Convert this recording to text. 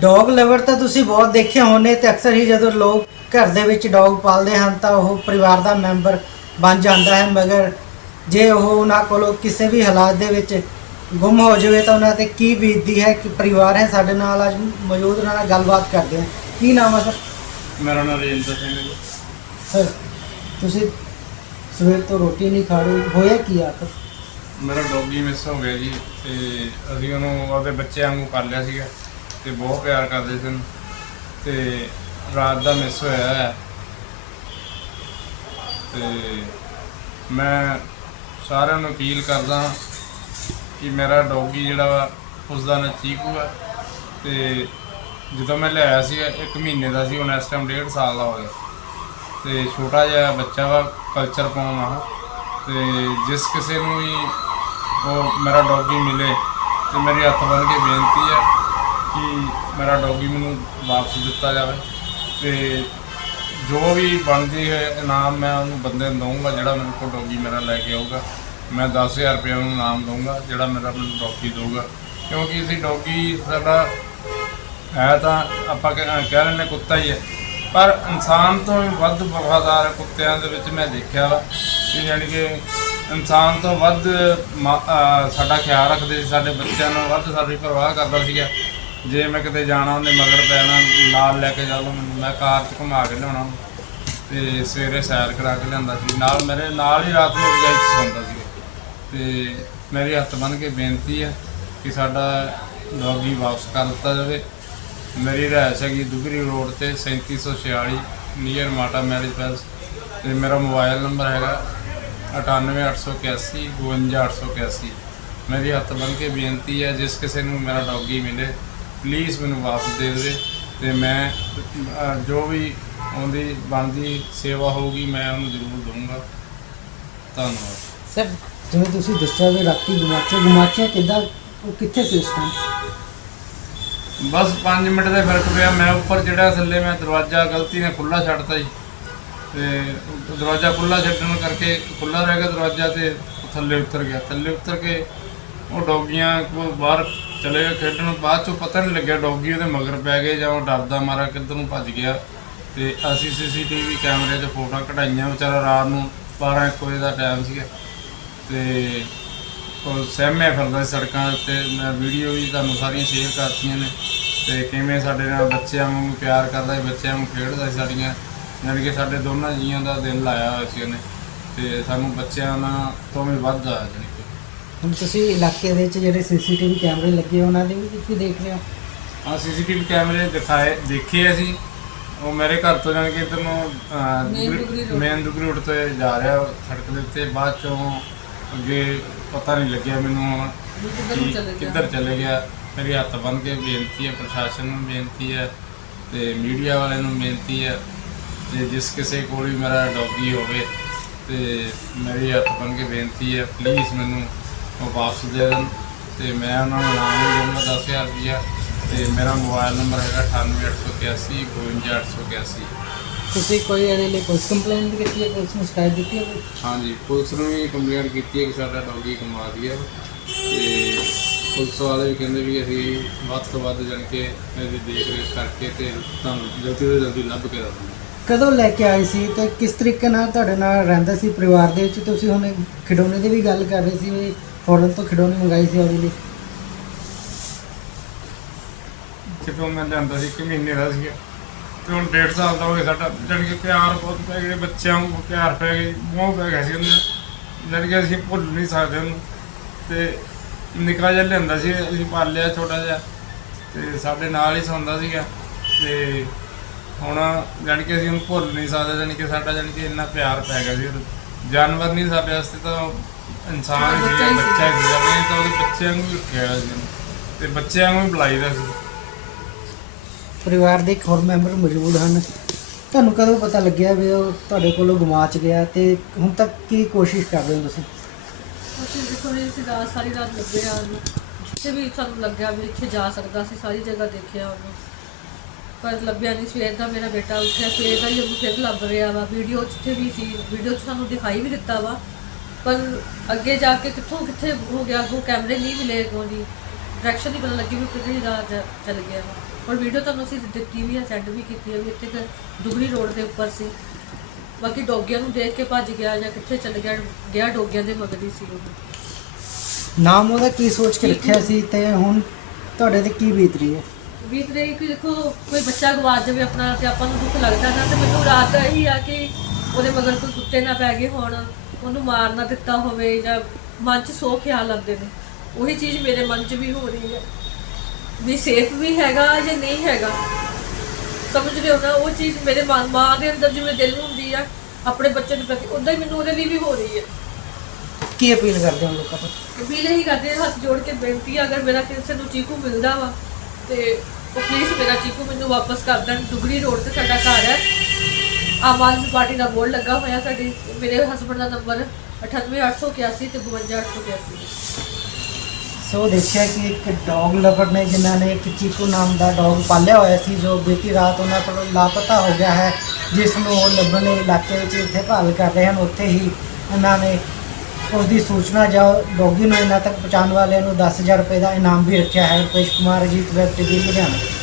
Dog lover ਤਾਂ ਤੁਸੀਂ ਬਹੁਤ ਦੇਖੇ ਹੋਣੇ ਤੇ ਅਕਸਰ ਹੀ ਜਦੋਂ ਲੋਕ ਘਰ ਦੇ ਵਿੱਚ ਡੌਗ ਪਾਲਦੇ ਹਨ ਤਾਂ ਉਹ ਪਰਿਵਾਰ ਦਾ ਮੈਂਬਰ ਬਣ ਜਾਂਦਾ ਹੈ ਮਗਰ ਜੇ ਉਹ ਉਹਨਾਂ ਕੋਲੋਂ ਕਿਸੇ ਵੀ ਹਾਲਾਤ ਦੇ ਵਿੱਚ ਗੁੰਮ ਹੋ ਜਾਵੇ ਤਾਂ ਉਹਨਾਂ ਤੇ ਕੀ ਬੀਤਦੀ ਹੈ ਕਿ ਪਰਿਵਾਰ ਹੈ ਸਾਡੇ ਨਾਲ ਅੱਜ ਮੌਜੂਦ ਉਹਨਾਂ ਨਾਲ ਗੱਲਬਾਤ ਕਰਦੇ ਹਾਂ। ਕੀ ਨਾਮ ਹੈ ਸਰ? ਮੇਰਾ ਨਾਮ ਰਜਿੰਦਰ ਸਿੰਘ ਹੈ ਜੀ। ਸਰ ਤੁਸੀਂ ਸਵੇਰ ਤੋਂ ਰੋਟੀ ਨਹੀਂ ਖਾ ਰਹੇ ਹੋਇਆ ਕੀ ਆਖਰ ਮੇਰਾ ਡੌਗੀ ਮਿਸ ਹੋ ਗਿਆ ਜੀ ਤੇ ਅਸੀਂ ਉਹਨੂੰ ਆਪਦੇ ਬੱਚਿਆਂ ਵਾਂਗੂ ਕਰ ਲਿਆ ਸੀਗਾ। ਤੇ ਬਹੁਤ ਪਿਆਰ ਕਰਦੇ ਸਨ ਤੇ ਰਾਤ ਦਾ ਮਿਸ ਹੋਇਆ ਹੈ। ਤੇ ਮੈਂ ਸਾਰਿਆਂ ਨੂੰ ਅਪੀਲ ਕਰਦਾ ਕਿ ਮੇਰਾ ਡੌਗੀ ਜਿਹੜਾ ਵਾ ਉਸ ਦਾ ਨਾਂ ਚੀਕੂ ਹੈ ਤੇ ਜਦੋਂ ਮੈਂ ਲਿਆਇਆ ਸੀ ਇੱਕ ਮਹੀਨੇ ਦਾ ਸੀ, ਹੁਣ ਇਸ ਟਾਈਮ ਡੇਢ ਸਾਲ ਦਾ ਹੋ ਗਿਆ। ਤੇ ਛੋਟਾ ਜਿਹਾ ਬੱਚਾ ਵਾ ਕਲਚਰ ਪਾਉਣ ਆ ਤੇ ਜਿਸ ਕਿਸੇ ਨੂੰ ਵੀ ਉਹ ਮੇਰਾ ਡੌਗੀ ਮਿਲੇ ਤੇ ਮੇਰੀ ਹੱਥ ਬੰਨ ਕੇ ਬੇਨਤੀ ਹੈ ਕਿ ਮੇਰਾ ਡੌਗੀ ਮੈਨੂੰ ਵਾਪਸ ਦਿੱਤਾ ਜਾਵੇ ਤੇ ਜੋ ਵੀ ਬਣਦੀ ਹੈ, ਇਨਾਮ ਮੈਂ ਉਹਨੂੰ ਬੰਦੇ ਨੂੰ ਦਊਂਗਾ, ਜਿਹੜਾ ਮੇਰੇ ਕੋਲ ਡੌਗੀ ਮੇਰਾ ਲੈ ਕੇ ਆਊਗਾ। ਮੈਂ 10000 ਰੁਪਏ ਉਹਨੂੰ ਇਨਾਮ ਦਊਂਗਾ, ਜਿਹੜਾ ਮੇਰਾ ਮੈਨੂੰ ਡੌਗੀ ਦਊਗਾ। ਕਿਉਂਕਿ ਅਸੀਂ ਡੌਗੀ ਸਾਡਾ ਹੈ ਤਾਂ ਆਪਾਂ ਕਹਿ ਕਹਿ ਲੈਂਦੇ ਕੁੱਤਾ ਹੀ ਹੈ। ਪਰ ਇਨਸਾਨ ਤੋਂ ਵੀ ਵੱਧ ਵਫਾਦਾਰ ਕੁੱਤਿਆਂ ਦੇ ਵਿੱਚ ਮੈਂ ਦੇਖਿਆ ਵਾ ਕਿ ਯਾਨੀ ਕਿ ਇਨਸਾਨ ਤੋਂ ਵੱਧ ਮਾ- ਸਾਡਾ ਖਿਆਲ ਰੱਖਦੇ ਸੀ, ਸਾਡੇ ਬੱਚਿਆਂ ਨੂੰ ਵੱਧ ਸਾਡੀ ਪਰਵਾਹ ਕਰਦਾ ਸੀਗਾ। ਜੇ ਮੈਂ ਕਿਤੇ ਜਾਣਾ ਉਹਨੇ ਮਗਰ ਪੈਣਾ, ਨਾਲ ਲੈ ਕੇ ਜਾਵਾਂ ਮੈਨੂੰ ਮੈਂ ਕਾਰ 'ਚ ਘੁਮਾ ਕੇ ਲਿਆਉਣਾ। ਉਹਨੂੰ ਤੇ ਸਵੇਰੇ ਸੈਰ ਕਰਾ ਕੇ ਲਿਆਂਦਾ ਸੀ। ਨਾਲ ਮੇਰੇ, ਨਾਲ ਹੀ ਰਾਤ ਨੂੰ ਰਜਾਈ 'ਚ ਸੌਂਦਾ ਸੀ। ਤੇ ਮੇਰੀ ਹੱਥ ਬੰਨ ਕੇ ਬੇਨਤੀ ਹੈ ਕਿ ਸਾਡਾ ਡੌਗੀ ਵਾਪਸ ਕਰ ਦਿੱਤਾ ਜਾਵੇ। ਮੇਰੀ ਰਿਹਾਇਸ਼ ਹੈਗੀ ਦੁਗਰੀ ਰੋਡ ਤੇ 3746 ਨੀਅਰ ਮਾਟਾ ਮੈਰਿਜ ਪੈਲਸ। ਤੇ ਮੇਰਾ ਮੋਬਾਈਲ ਨੰਬਰ ਹੈਗਾ 98881 52881 ਮੇਰੀ ਹੱਥ ਬੰਨ ਕੇ ਬੇਨਤੀ ਹੈ, ਜਿਸ ਕਿਸੇ ਨੂੰ ਮੇਰਾ ਡੌਗੀ ਮਿਲੇ ਪਲੀਜ਼ ਮੈਨੂੰ ਵਾਪਸ ਦੇ ਦੇਵੇ ਤੇ ਮੈਂ ਅਹ, ਜੋ ਵੀ ਉਹਦੀ ਬਣਦੀ ਸੇਵਾ ਹੋਊਗੀ ਮੈਂ ਉਹਨੂੰ ਜ਼ਰੂਰ ਦਊਂਗਾ। ਧੰਨਵਾਦ। ਸਰ ਜਿਵੇਂ ਤੁਸੀਂ ਦੱਸਿਆ ਵੀ ਰਾਤੀ ਗੁਮਾਚੇ ਗੁਮਾਚੇ ਕਿੱਦਾਂ ਉਹ ਕਿੱਥੇ ਸੀ ਉਸ ਟਾਈਮ ਬਸ 5 ਮਿੰਟ ਦੇ ਫ਼ਰਕ ਪਿਆ ਮੈਂ ਉੱਪਰ ਜਿਹੜਾ ਥੱਲੇ ਮੈਂ ਦਰਵਾਜ਼ਾ ਗਲਤੀ ਨਾਲ ਖੁੱਲਾ ਛੱਡਤਾ ਜੀ। ਤੇ ਉਹ ਦਰਵਾਜ਼ਾ ਖੁੱਲਾ ਛੱਡਣ ਕਰਕੇ ਖੁੱਲਾ ਰਹਿ ਗਿਆ ਦਰਵਾਜ਼ਾ ਤੇ ਉਹ ਥੱਲੇ ਉਤਰ ਗਿਆ। ਥੱਲੇ ਉਤਰ ਕੇ ਉਹ ਡੌਗੀਆਂ ਕੋਲ ਬਾਹਰ ਚਲੇ ਗਏ, ਖੇਡਣ ਬਾਅਦ ਚੋਂ ਪਤਾ ਨਹੀਂ ਲੱਗਿਆ ਡੌਗੀ ਉਹਦੇ ਮਗਰ ਪੈ ਗਏ ਜਾਂ ਉਹ ਡਰਦਾ ਮਾਰਾ ਕਿੱਧਰ ਨੂੰ ਭੱਜ ਗਿਆ। ਤੇ ਅਸੀਂ ਸੀਸੀਟੀਵੀ ਕੈਮਰੇ 'ਚ ਫੋਟੋਆਂ ਕਢਾਈਆਂ, ਵਿਚਾਰਾ ਰਾਤ ਨੂੰ 12 1 ਵਜੇ ਦਾ ਟਾਈਮ ਸੀਗਾ। ਤੇ ਉਹ ਸਹਿਮਿਆ ਫਿਰਦਾ ਸੀ ਸੜਕਾਂ ਉੱਤੇ। ਮੈਂ ਵੀਡੀਓ ਵੀ ਤੁਹਾਨੂੰ ਸਾਰੀਆਂ ਸ਼ੇਅਰ ਕਰਤੀਆਂ ਨੇ। ਤੇ ਕਿਵੇਂ ਸਾਡੇ ਨਾਲ ਬੱਚਿਆਂ ਨੂੰ ਪਿਆਰ ਕਰਦਾ ਸੀ, ਬੱਚਿਆਂ ਨੂੰ ਖੇਡਦਾ ਸੀ ਸਾਡੀਆਂ। ਯਾਨੀ ਕਿ ਸਾਡੇ ਦੋਨਾਂ ਜੀਆਂ ਦਾ ਦਿਲ ਲਾਇਆ ਹੋਇਆ ਸੀ ਉਹਨੇ। ਤੇ ਸਾਨੂੰ ਬੱਚਿਆਂ ਨਾਲ ਤੋਂ ਵੀ ਵੱਧ ਆ ਜਾਣੀ ਹੁਣ ਤੁਸੀਂ ਇਲਾਕੇ ਦੇ ਵਿੱਚ ਜਿਹੜੇ ਸੀਸੀਟੀਵੀ ਕੈਮਰੇ ਲੱਗੇ ਉਹਨਾਂ ਦੇ ਵੀ ਕੀ ਦੇਖ ਰਹੇ ਹੋ? ਆ ਸੀਸੀਟੀਵੀ ਕੈਮਰੇ ਦਿਖਾਏ ਦੇਖੇ ਅਸੀਂ। ਉਹ ਮੇਰੇ ਘਰ ਤੋਂ ਜਾਣ ਕੇ ਇੱਧਰ ਨੂੰ ਮੇਨ ਦੁਗਰੀ ਰੋਡ ਤੇ ਜਾ ਰਿਹਾ ਸੜਕ ਦੇ ਉੱਤੇ। ਬਾਅਦ ਚੋਂ ਅੱਗੇ ਪਤਾ ਨਹੀਂ ਲੱਗਿਆ ਮੈਨੂੰ ਹੁਣ ਕਿ ਕਿੱਧਰ ਚਲੇ ਗਿਆ। ਮੇਰੀ ਹੱਥ ਬੰਨ ਕੇ ਬੇਨਤੀ ਹੈ ਪ੍ਰਸ਼ਾਸਨ ਨੂੰ ਬੇਨਤੀ ਹੈ ਤੇ ਮੀਡੀਆ ਵਾਲਿਆਂ ਨੂੰ ਬੇਨਤੀ ਹੈ ਤੇ ਜਿਸ ਕਿਸੇ ਕੋਲ ਵੀ ਮੇਰਾ ਡੌਗੀ ਹੋਵੇ ਤੇ ਮੇਰੀ ਹੱਥ ਬੰਨ ਕੇ ਬੇਨਤੀ ਹੈ ਪਲੀਜ਼ ਮੈਨੂੰ ਉਹ ਵਾਪਸ ਦੇ ਦੇਣ ਤੇ ਮੈਂ ਉਹਨਾਂ ਨੂੰ ਨਾਮ ਵੀ ਦਊਂਗਾ 10000 ਰੁਪਇਆ ਤੇ ਮੇਰਾ ਮੋਬਾਈਲ ਨੰਬਰ ਹੈਗਾ 98881 52881 ਤੁਸੀਂ ਕੋਈ ਇਹਦੇ ਲਈ ਪੁਲਿਸ ਕੰਪਲੇਂਟ ਕੀਤੀ ਹੈ ਪੁਲਿਸ ਨੂੰ ਸ਼ਿਕਾਇਤ ਦਿੱਤੀ ਹੈ? ਕੋਈ? ਹਾਂਜੀ ਪੁਲਿਸ ਨੂੰ ਵੀ ਕੰਪਲੇਂਟ ਕੀਤੀ ਹੈ ਕਿ ਸਾਡਾ ਡੌਗੀ ਕਮਾ ਦਿਆ। ਤੇ ਪੁਲਿਸ ਵਾਲੇ ਵੀ ਕਹਿੰਦੇ ਵੀ ਅਸੀਂ ਵੱਧ ਤੋਂ ਵੱਧ ਜਾਣ ਕੇ ਇਹਦੀ ਦੇਖ ਰੇਖ ਕਰਕੇ ਤੇ ਤੁਹਾਨੂੰ ਜਲਦੀ ਤੋਂ ਜਲਦੀ ਲੱਭ ਕੇ ਦਵਾਂਗੇ ਕਦੋਂ ਲੈ ਕੇ ਆਏ ਸੀ ਤੇ ਕਿਸ ਤਰੀਕੇ ਨਾਲ ਤੁਹਾਡੇ ਨਾਲ ਰਹਿੰਦਾ ਸੀ ਪਰਿਵਾਰ ਦੇ ਵਿੱਚ? ਤੁਸੀਂ ਹੁਣ ਖਿਡੌਣੇ ਦੀ ਵੀ ਗੱਲ ਕਰ ਰਹੇ ਸੀ ਵੀ ਫੋਰਨ ਤੋਂ ਖਿਡੌਣੇ ਮੰਗਾਈ ਸੀ ਉਹਦੇ ਲਈ। ਜਦੋਂ ਮੈਂ ਲਿਆਂਦਾ ਸੀ, ਇੱਕ ਮਹੀਨੇ ਦਾ ਸੀਗਾ। ਤੇ ਹੁਣ ਡੇਢ ਸਾਲ ਦਾ ਹੋ ਗਿਆ ਸਾਡਾ। ਜਾਣੀ ਕਿ ਪਿਆਰ ਬਹੁਤ ਪੈ ਗਿਆ, ਬੱਚਿਆਂ ਨੂੰ ਪਿਆਰ ਪੈ ਗਿਆ, ਮੋਹ ਪੈ ਗਿਆ ਸੀ ਉਹਨੂੰ ਜਾਣੀ ਕਿ ਅਸੀਂ ਭੁੱਲ ਨਹੀਂ ਸਕਦੇ ਉਹਨੂੰ। ਤੇ ਨਿੱਕਾ ਜਿਹਾ ਲਿਆਂਦਾ ਸੀ, ਅਸੀਂ ਪਾਲਿਆ ਛੋਟਾ ਜਿਹਾ। ਤੇ ਸਾਡੇ ਨਾਲ ਹੀ ਸੌਂਦਾ ਸੀਗਾ। ਤੇ ਹੁਣ ਜਾਣੀ ਕਿ ਅਸੀਂ ਉਹਨੂੰ ਭੁੱਲ ਨਹੀਂ ਸਕਦੇ ਜਾਣੀ ਕਿ ਸਾਡਾ ਜਾਣੀ ਕਿ ਇੰਨਾ ਪਿਆਰ ਪੈ ਗਿਆ ਸੀ। ਜਾਨਵਰ ਨਹੀਂ ਸਾਡੇ ਵਾਸਤੇ ਤਾਂ ਇਨਸਾਨ ਹੀ ਸੀ ਬੱਚਾ ਹੀ ਸੀ। ਅਸੀਂ ਤਾਂ ਉਹਦੇ ਬੱਚਿਆਂ ਨੂੰ ਵੀ ਰੱਖਿਆ ਸੀ। ਤੇ ਬੱਚਿਆਂ ਨੂੰ ਵੀ ਬੁਲਾਈਦਾ ਸੀ। ਪਰਿਵਾਰ ਦੇ ਇੱਕ ਹੋਰ ਮੈਂਬਰ ਮੌਜੂਦ ਹਨ। ਤੁਹਾਨੂੰ ਕਦੋਂ ਪਤਾ ਲੱਗਿਆ ਵੀ ਉਹ ਤੁਹਾਡੇ ਕੋਲੋਂ ਗੁਆਚ ਗਿਆ ਤੇ ਹੁਣ ਤੱਕ ਕੀ ਕੋਸ਼ਿਸ਼ ਕਰ ਰਹੇ ਹੋ ਤੁਸੀਂ? ਅਸੀਂ ਦੇਖੋ ਜੀ ਅਸੀਂ ਰਾਤ ਸਾਰੀ ਰਾਤ ਲੱਗੇ ਆ ਉਹਨੂੰ। ਜਿੱਥੇ ਵੀ ਸਾਨੂੰ ਲੱਗਿਆ ਵੀ ਇੱਥੇ ਜਾ ਸਕਦਾ ਸੀ ਸਾਰੀ ਜਗ੍ਹਾ ਦੇਖਿਆ ਉਹਨੂੰ। ਪਰ ਲੱਭਿਆ ਨਹੀਂ ਸਵੇਰ ਦਾ ਮੇਰਾ ਬੇਟਾ ਉੱਠਿਆ। ਸਵੇਰ ਦਾ ਹੀ ਉਹਨੂੰ ਫਿਰ ਲੱਭ ਰਿਹਾ ਵਾ। ਵੀਡੀਓ ਜਿੱਥੇ ਵੀ ਸੀ, ਵੀਡੀਓ 'ਚ ਸਾਨੂੰ ਦਿਖਾਈ ਵੀ ਦਿੱਤਾ ਵਾ। ਪਰ ਅੱਗੇ ਜਾ ਕੇ ਕਿੱਥੋਂ ਕਿੱਥੇ ਹੋ ਗਿਆ ਉਹ ਕੈਮਰੇ ਨਹੀਂ ਮਿਲੇ ਅੱਗੋਂ ਜੀ। ਡਾਇਰੈਕਸ਼ਨ ਹੀ ਪਤਾ ਲੱਗੀ ਵੀ ਕਿੱਧਰ ਜਾ ਚੱਲ ਗਿਆ ਵਾ। ਔਰ ਵੀਡੀਓ ਤੁਹਾਨੂੰ ਅਸੀਂ ਦਿੱਤੀ ਵੀ ਹੈ ਸੈਂਡ ਵੀ ਕੀਤੀ ਹੈ ਵੀ ਇੱਥੇ ਕੁ ਦੁਗਰੀ ਰੋਡ ਦੇ ਉੱਪਰ ਸੀ। ਬਾਕੀ ਡੋਗਿਆਂ ਨੂੰ ਦੇਖ ਕੇ ਭੱਜ ਗਿਆ ਜਾਂ ਕਿੱਥੇ ਚੱਲ ਗਿਆ ਗਿਆ ਡੋਗਿਆਂ ਦੇ ਮਗਰ ਹੀ ਸੀ ਉਹ। ਨਾਮ ਉਹਦਾ ਕੀ ਸੋਚ ਕੇ ਰੱਖਿਆ ਸੀ ਤੇ ਹੁਣ ਤੁਹਾਡੇ ਤੇ ਕੀ ਬੀਤ ਰਹੀ ਹੈ? ਵੀਰ ਦੇ ਕਿ ਦੇਖੋ ਕੋਈ ਬੱਚਾ ਗਵਾ ਜਾਵੇ ਆਪਣਾ ਤੇ ਆਪਾਂ ਨੂੰ ਦੁੱਖ ਲੱਗਦਾ ਨਾ ਤੇ ਮੈਨੂੰ ਰਾਤ ਦਾ ਇਹੀ ਆ ਕਿ ਉਹਦੇ ਮਗਰ ਕੋਈ ਕੁੱਤੇ ਨਾ ਪੈ ਗਏ ਹੋਣ ਉਹਨੂੰ ਮਾਰ ਨਾ ਦਿੱਤਾ ਹੋਵੇ ਜਾਂ ਮਨ 'ਚ ਸੋ ਖਿਆਲ ਆਉਂਦੇ ਨੇ। ਉਹੀ ਚੀਜ਼ ਮੇਰੇ ਮਨ 'ਚ ਵੀ ਹੋ ਰਹੀ ਹੈ। ਵੀ ਸੇਫ ਵੀ ਹੈਗਾ ਜਾਂ ਨਹੀਂ ਹੈਗਾ? ਸਮਝ ਰਹੇ ਹੋ ਨਾ? ਉਹ ਚੀਜ਼ ਮੇਰੇ ਮਾਂ ਮਾਂ ਦੇ ਅੰਦਰ ਜਿਵੇਂ ਦਿਲ ਨੂੰ ਹੁੰਦੀ ਆ ਆਪਣੇ ਬੱਚੇ ਦੇ ਪ੍ਰਤੀ ਉਦਾਂ ਹੀ ਮੈਨੂੰ ਉਹਦੇ ਲਈ ਵੀ ਹੋ ਰਹੀ ਹੈ। ਕੀ ਅਪੀਲ ਕਰਦੇ ਹੋ ਲੋਕਾਂ ਤੋਂ? ਵੀ ਹੀ ਕਰਦੇ ਹਾਂ, ਹੱਥ ਜੋੜ ਕੇ ਬੇਨਤੀ ਆ ਅਗਰ ਮੇਰਾ ਕਿਸੇ ਨੂੰ ਚੀਕੂ ਮਿਲਦਾ ਵਾ ਤੇ ਉਹ ਪਲੀਜ਼ ਮੇਰਾ ਚੀਕੂ ਮੈਨੂੰ ਵਾਪਸ ਕਰ ਦੇਣ। ਦੁਗਰੀ ਰੋਡ ਤੇ ਸਾਡਾ ਘਰ ਹੈ। ਆਮ ਆਦਮੀ ਪਾਰਟੀ ਦਾ ਬੋਰਡ ਲੱਗਾ ਹੋਇਆ ਸਾਡੇ। ਮੇਰੇ ਹਸਬੰਡ ਦਾ ਨੰਬਰ 98881 ਤੇ 52881 ਸੋ ਦੇਖਿਆ ਕਿ ਇੱਕ ਡੌਗ ਲਵਰ ਨੇ, ਜਿਨ੍ਹਾਂ ਨੇ ਇੱਕ ਚੀਕੂ ਨਾਮ ਦਾ ਡੌਗ ਪਾਲਿਆ ਹੋਇਆ ਸੀ, ਜੋ ਬੀਤੀ ਰਾਤ ਉਹਨਾਂ ਕੋਲੋਂ ਲਾਪਤਾ ਹੋ ਗਿਆ ਹੈ, ਜਿਸ ਨੂੰ ਉਹ ਲੱਭਣ ਲਈ ਇਲਾਕੇ ਵਿੱਚ ਇੱਥੇ ਭਾਲ ਕਰ ਰਹੇ ਹਨ। ਉੱਥੇ ਹੀ ਉਹਨਾਂ ਨੇ ਉਸ ਦੀ ਸੂਚਨਾ ਜਾਂ ਡੌਗੀ ਨੂੰ ਇਹਨਾਂ ਤੱਕ ਪਹੁੰਚਾਉਣ ਵਾਲਿਆਂ ਨੂੰ 10000 ਰੁਪਏ ਦਾ ਇਨਾਮ ਵੀ ਰੱਖਿਆ ਹੈ। Rupesh Kumar, Ajit web, TV Ludhiana.